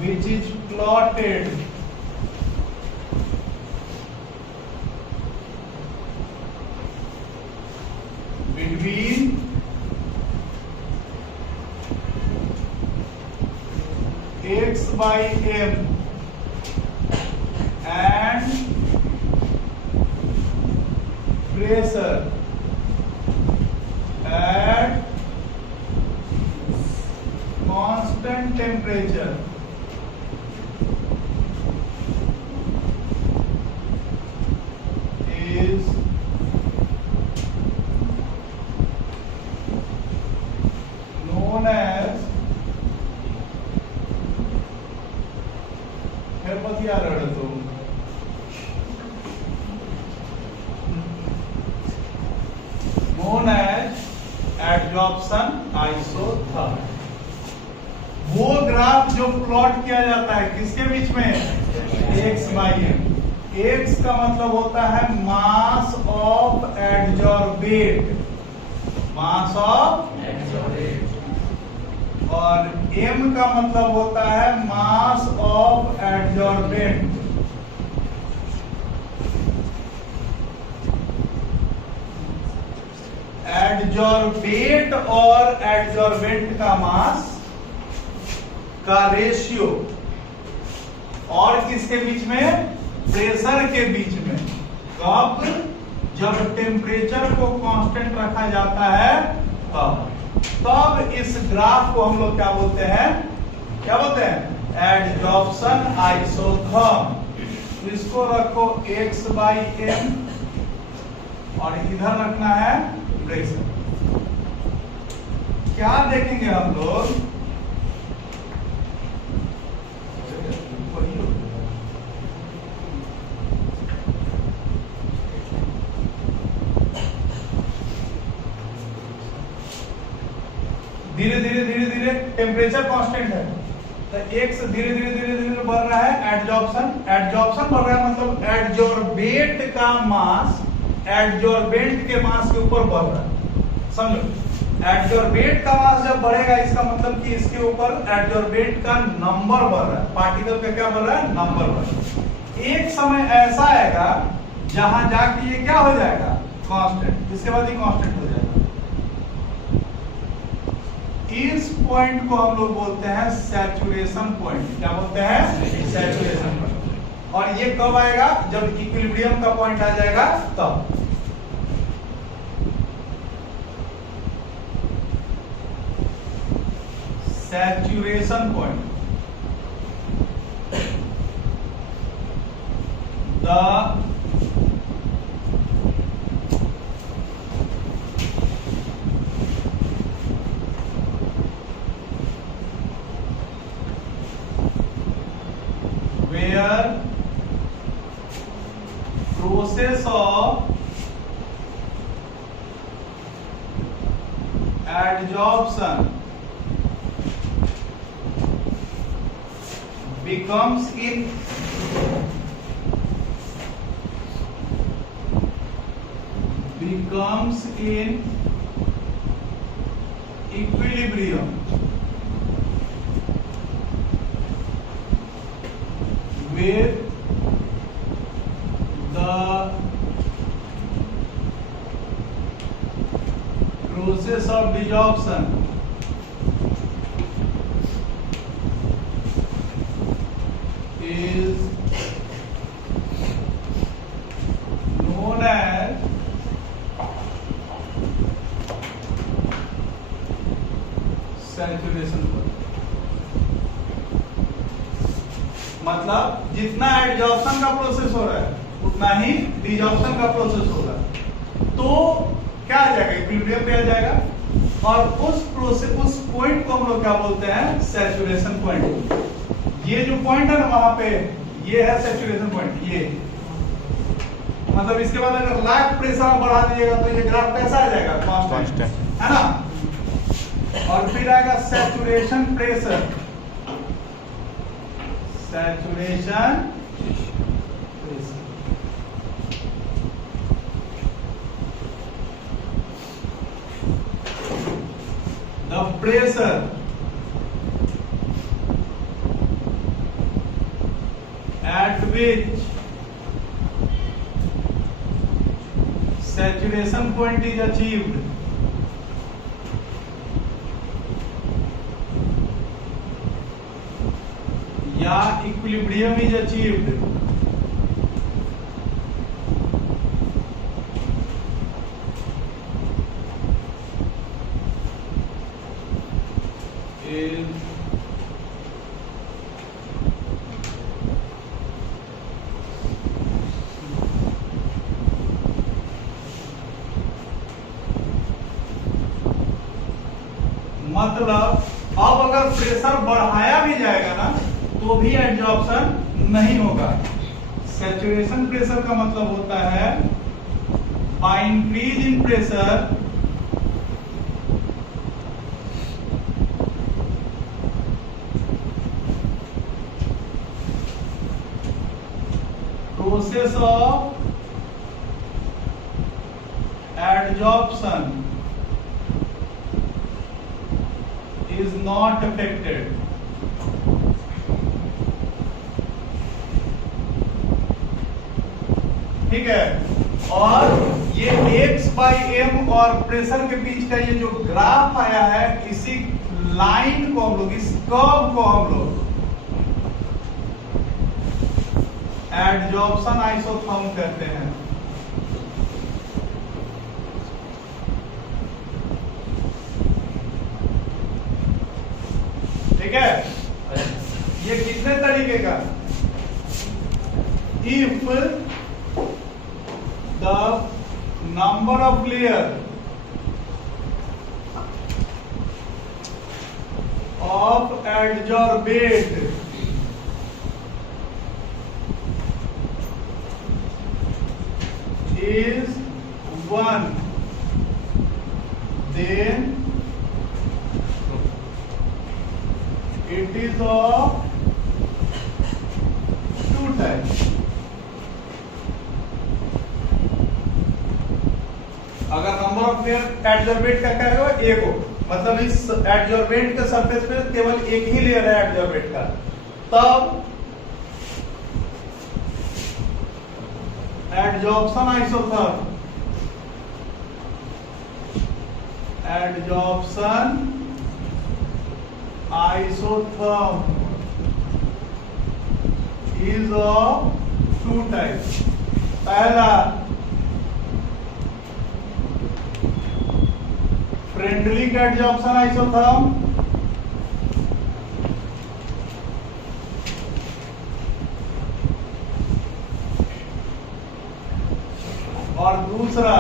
which is plotted between x by m and pressure at constant temperature is known as, बतिया रहे तो known as adsorption isotherm। वो ग्राफ जो प्लॉट किया जाता है किसके बीच में, x by m। x का मतलब होता है mass of adsorbate, mass of adsorbate, और m का मतलब होता है मास ऑफ एडजॉर्बेंट। एडजॉर्बेट और एडजॉर्बेंट का मास का रेशियो, और किसके बीच में, प्रेशर के बीच में। कब, जब टेम्परेचर को कांस्टेंट रखा जाता है तब इस ग्राफ को हम लोग क्या बोलते हैं, क्या बोलते हैं, एडजॉर्प्शन आइसोथर्म। इसको रखो x by m और इधर रखना है प्रेशर। क्या देखेंगे हम लोग, धीरे धीरे धीरे धीरे टेम्परेचर कांस्टेंट है तो x धीरे धीरे धीरे धीरे बढ़ रहा है, एडजॉर्प्शन बढ़ रहा है, मतलब एडजॉर्बेट का मास एडजॉर्बेंट के मास के ऊपर बढ़ रहा है। समझो, एडजॉर्बेट का मास जब बढ़ेगा इसका मतलब कि इसके ऊपर एडजॉर्बेट का नंबर बढ़ रहा है, पार्टिकल का क्या बढ़ रहा है, नंबर बढ़ रहा है। एक समय ऐसा आएगा जहां जाके ये क्या हो जाएगा, कांस्टेंट, इसके बाद ये कांस्टेंट हो जाएगा। इस पॉइंट को हम लोग बोलते हैं सैचुरेशन पॉइंट। क्या बोलते हैं, सैचुरेशन पॉइंट। और ये कब आएगा, जब इक्विलिब्रियम का पॉइंट आ जाएगा तब। Saturation point, the where process of adsorption becomes in equilibrium with the adsorption is known as saturation point. मतलब जितना एडजॉर्प्शन का प्रोसेस हो रहा है उतना ही डिजॉर्प्शन का प्रोसेस होगा, तो क्या आ जाएगा, इक्विलिब्रियम पे आ जाएगा। और उस प्रोसेस, उस पॉइंट को हम लोग क्या बोलते हैं, सैचुरेशन पॉइंट। ये जो पॉइंट है ना वहां पे, ये है सैचुरेशन पॉइंट। ये मतलब इसके बाद अगर लैग प्रेशर बढ़ा दीजिएगा तो ये ग्राफ कैसा आ जाएगा, कांस्टेंट, है ना। और फिर आएगा saturation pressure, saturation pressure. The pressure at which saturation point is achieved या इक्विलिब्रियम इज अचीव्ड is मतलब अब अगर प्रेशर बढ़ाया भी जाएगा ना तो भी एडजॉर्प्शन नहीं होगा। सैचुरेशन प्रेशर का मतलब होता है by increase in pressure process of adsorption is not affected। ठीक है, और ये x/m और प्रेशर के बीच का ये जो ग्राफ आया है, इसी लाइन को हम लोग, इस कर्व को हम लोग एडजॉर्प्शन आइसोथर्म कहते हैं। ठीक है, ये कितने तरीके का, if the number of layer of adsorbate is 1, then it is of 2 types। अगर नंबर ऑफ लेयर एडजॉर्बेट का क्या होगा, एक हो, मतलब इस एडजॉर्बेट के सरफेस पे केवल एक ही लेयर है एडजॉर्बेट का, तब adsorption isotherm, adsorption isotherm is of 2 types. पहला फ्रेंडली एडजॉर्प्शन आइसोथर्म, और दूसरा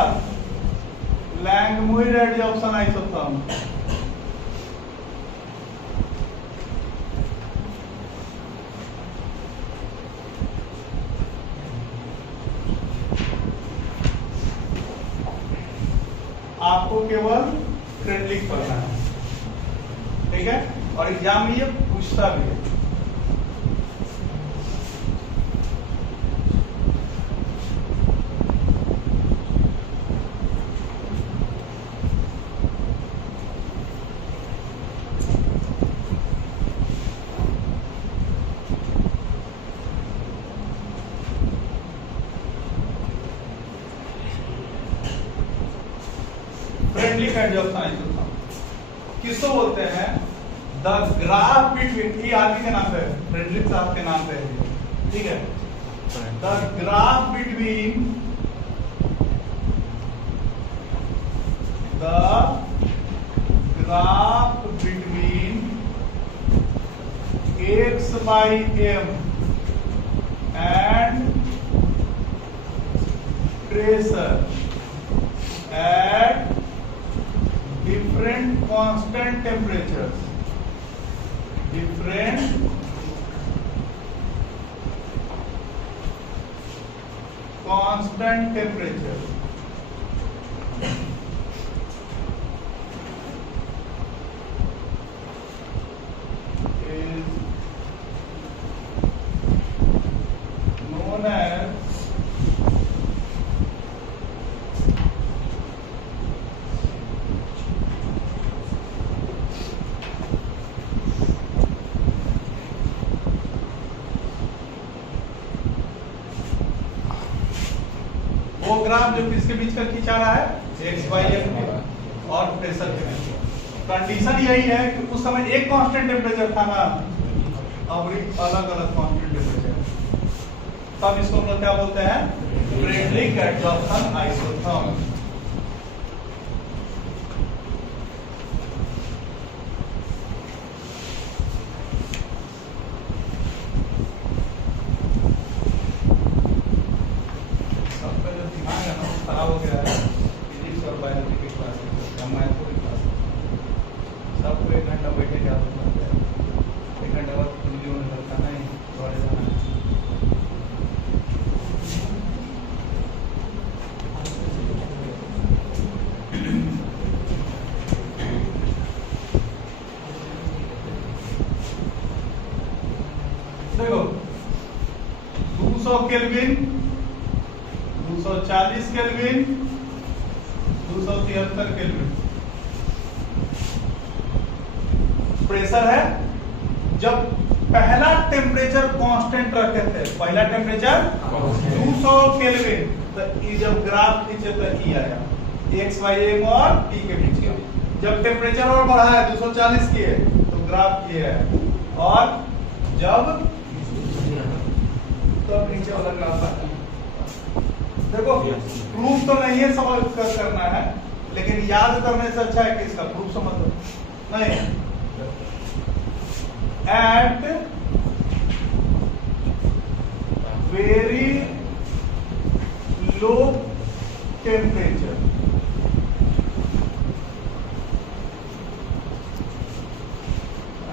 लैंगमुइर एडजॉर्प्शन आइसोथर्म। आपको केवल फ्रेंडली पढ़ना है, ठीक है, और एग्जाम में ये पूछता भी है। फ्रेंडली एडजॉर्प्शन आइसोथर्म किसको बोलते हैं? द ग्राफ बिटवीन, ये आदमी के नाम पे है, फ्रेडरिक साहब के नाम पे है, ठीक है। The graph between x by m and pressure at different constant temperatures, is known as वो ग्राफ जो किसके बीच का खींचा रहा है? x y m के और प्रेशर के बीच। कंडीशन यही है कि उस समय एक कांस्टेंट टेम्परेचर था ना, अब अलग अलग कांस्टेंट टेम्परेचर, तब इसको हम लोग क्या बोलते हैं? Freundlich adsorption isotherm. सबका जो दिमाग है ना वो खराब हो गया है फिजिक्स और बायोलॉजी के क्लास में, मैथ की क्लास में सबको 1 घंटा बैठे के आदत बन गया है। 1 घंटा बाद कुछ भी होने लगता नहीं, दौड़े जाना है। देखो 200 केल्विन, 240 केल्विन, 273 केल्विन प्रेशर है। जब पहला टेम्परेचर कांस्टेंट रखे थे, पहला टेम्परेचर 200 केल्विन, तो ये जब ग्राफ खींचे तो ये आया x y m और t के बीच का। जब टेम्परेचर और बढ़ा है 240 की है तो ग्राफ ये है, और जब तो नीचे वाला ग्राफ आता है। देखो प्रूफ तो नहीं है, समझ कर करना है, लेकिन याद करने से अच्छा है कि इसका प्रूफ समझ लो। नहीं, at very low temperature,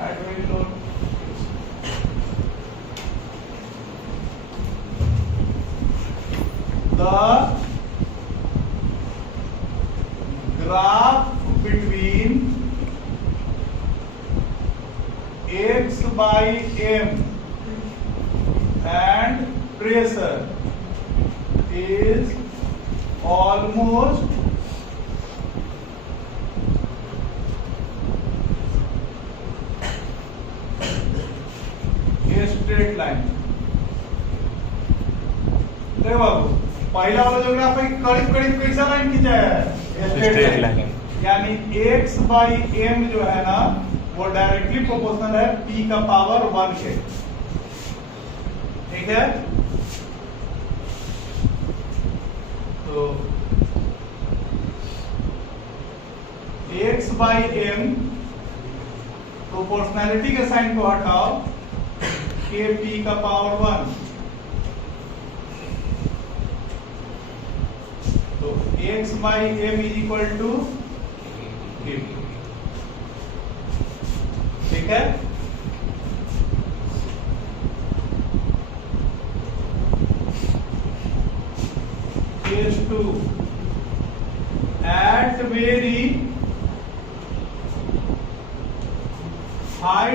at very low the graph between x by m and pressure is almost a straight line। देखो बाबू, पहला वाला जो ग्राफ है करीब करीब कैसा लाइन खींचा है? Straight line. यानी x by m जो है ना वो डायरेक्टली प्रोपोर्शनल है p का पावर 1 के, ठीक है। तो x by m, प्रोपोर्शनैलिटी के साइन को हटाओ, k p का पावर 1, तो x by m is equal to k, ठीक है। Case 2 at very high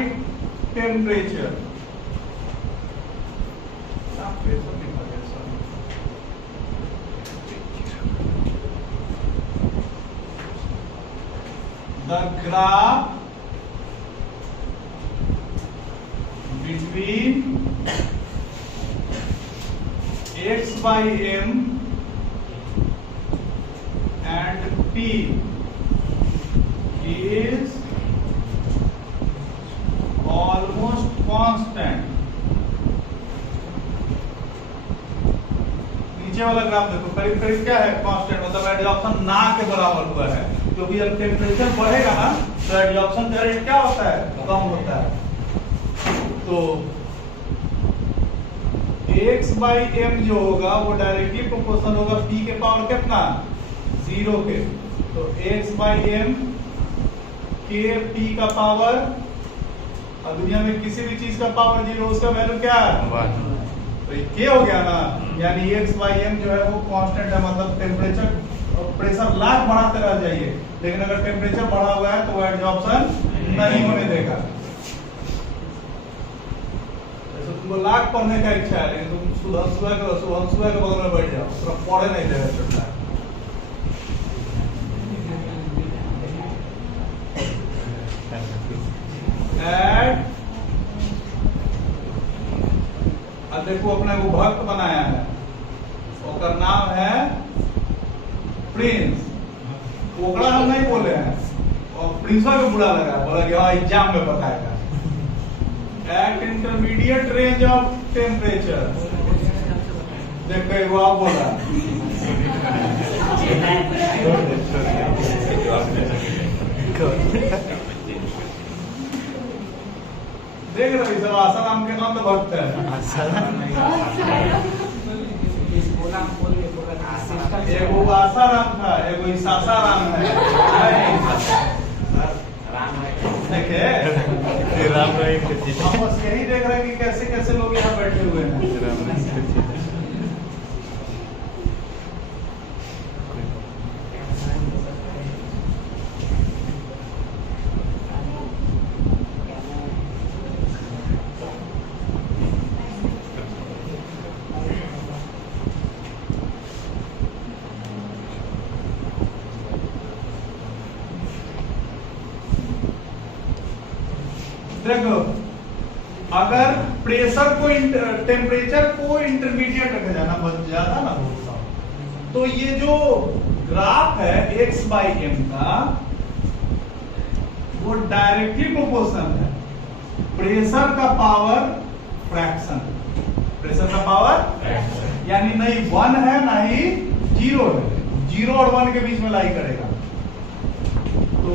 temperature, the graph between x by m and p is नीचे वाला ग्राफ देखो, करीब करीब क्या है कांस्टेंट, मतलब एडजॉर्प्शन ना के बराबर हुआ है, क्योंकि जब टेम्परेचर बढ़ेगा ना तो एडजॉर्प्शन का रेट क्या होता है, कम होता है। तो x/m जो होगा वो डायरेक्टली प्रोपोर्शनल होगा p के पावर कितना, 0 के। तो x/m के p का पावर, और दुनिया में किसी भी चीज का पावर 0, उसका वैल्यू क्या है, तो ये k हो गया ना, यानी x/m जो है वो कांस्टेंट है, मतलब टेम्परेचर प्रेशर लाख बढ़ाते रह जाइए, लेकिन अगर टेम्परेचर बढ़ा हुआ है तो वो एडजॉर्प्शन नहीं होने देगा। तुमको लाख पढ़ने का इच्छा है, लेकिन तुम सुबह के बगल में बैठ जाओ, सिर्फ पढ़े नहीं देगा छोटा। अब देखो अपने को भक्त बनाया है, उसका नाम है प्रिंस। ओकड़ा हम नहीं बोले हैं, और प्रिंसवा को बुरा लगा, बोला कि हाँ एग्जाम में बताएगा। At intermediate range of temperature, देखो वो आप बोला देख रहे सब आसाराम के नाम तो भक्त है। एगो आसाराम था, एगो सासाराम है। देखे राम हम बस यही देख रहे हैं कि कैसे कैसे लोग यहाँ बैठे हुए हैं। देखो अगर प्रेशर को टेम्परेचर को इंटरमीडिएट रखा जाना, बहुत ज्यादा ना हो, तो ये जो ग्राफ है x/m का वो डायरेक्टली प्रोपोर्शनल है प्रेशर का पावर फ्रैक्शन, प्रेशर का पावर यानी नहीं 1 है ना ही 0 है, 0 और 1 के बीच में लाई करेगा। तो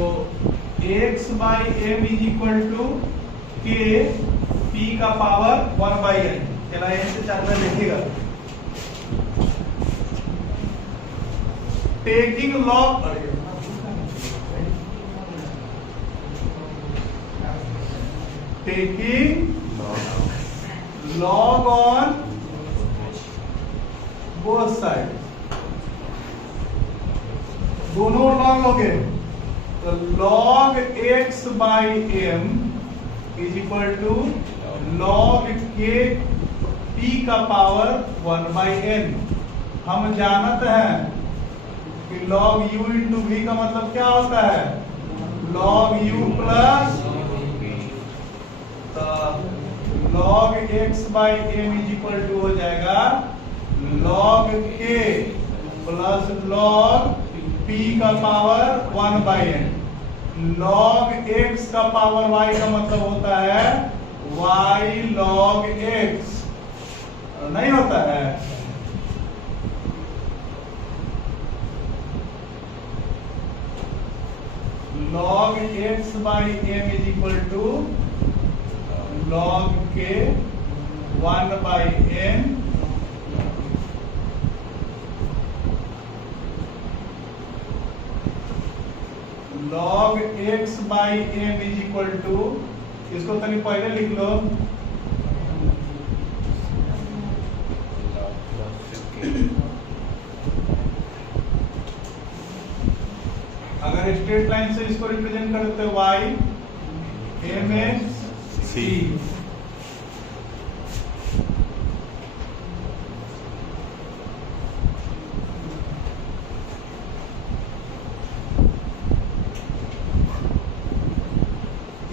x/m is equal to k p का पावर 1/n। चला n से 4 में लिखिएगा। Taking log on both side, दोनों लॉग लोगे तो log x/m is equal to log k p का पावर 1/n। हम जानते हैं कि log u इंटू v का मतलब क्या होता है, log u plus log x/m is equal to हो जाएगा log k plus log p का पावर 1/n। log x का पावर y का मतलब होता है y log x, नहीं होता है। log x/m is equal to log k 1/n log x/m is equal to, इसको तनी पहले लिख लो, अगर स्ट्रेट लाइन से इसको रिप्रेजेंट करते हो y mx c,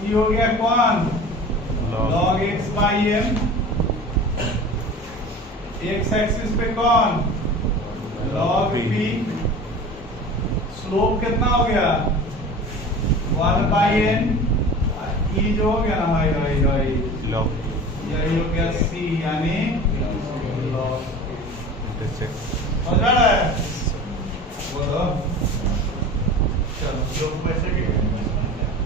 हो गया कौन, log x/m, x एक्सिस पे कौन, log p, स्लोप कितना हो गया 1/n, e जो हो गया ना हाई यही हो गया c यानी log। intersect. समझ आ रहा है? बोलो। चलो जो वैसे भी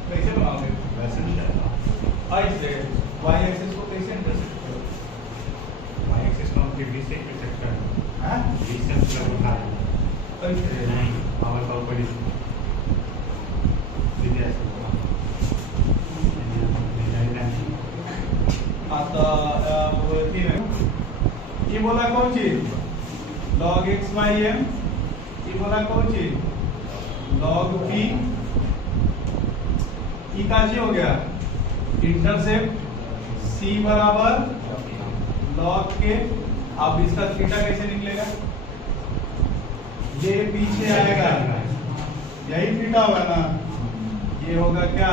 कैसे बनाओगे? वैसे भी जाएगा ऐसे y एक्सिस को कैसे इंटरसेक्ट करोगे? y एक्सिस को हम v से इंटरसेक्ट करना हाँ? v से मतलब उठा ऐसे हमारे पास कोई सीधे ऐसे आता ठीक है ये बोला कौन चीज log x by m ये बोला कौन चीज log v ई काजी हो गया इंटरसेप्ट c बराबर log के अब इसका थीटा कैसे निकलेगा ये पीछे आएगा यही थीटा होगा ना ये होगा क्या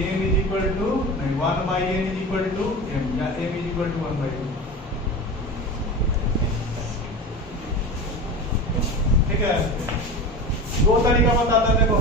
m is equal to नहीं 1 by n is equal to m या m is equal to 1 by n ठीक है दो तरीका बताता है देखो